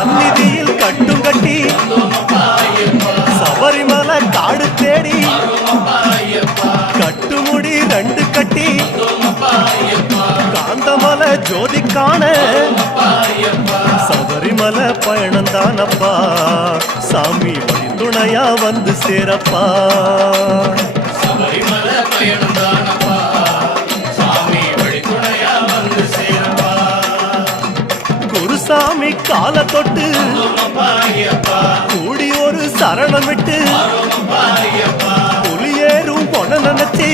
சந்நிதியில் கட்டும் கட்டி சபரிமலை காடு தேடி கட்டுமுடி 2 கட்டி காந்தமலை ஜோதி காண சபரிமலை பயணம் தானப்பா சாமி வழி துணையா வந்து சேரப்பா சபரிமலை பயணம் தானப்பா சாமி வழி துணையா வந்து சேரப்பா குருசாமி கால தொட்டு கூடி ஒரு சரணம் விட்டு புலியேறும் பொண்ண நினைச்சு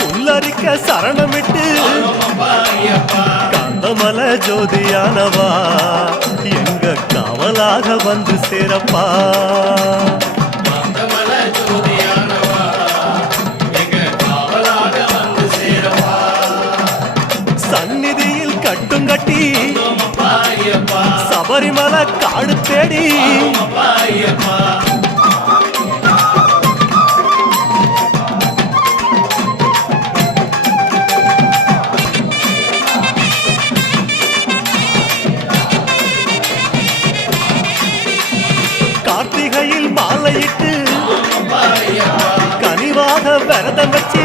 புல்லரிக்க சரணம் விட்டு காந்தமலை ஜோதியானவா எங்க காவலாக வந்து சேரப்பா காந்தமலை ஜோதியானவா எங்க காவலாக வந்து சேரப்பா சந்நிதியில் கட்டும் கட்டி சபரிமலை காடு தேடி கார்த்திகையில் மாலையிட்டு கனிவாக விரதம் வச்சு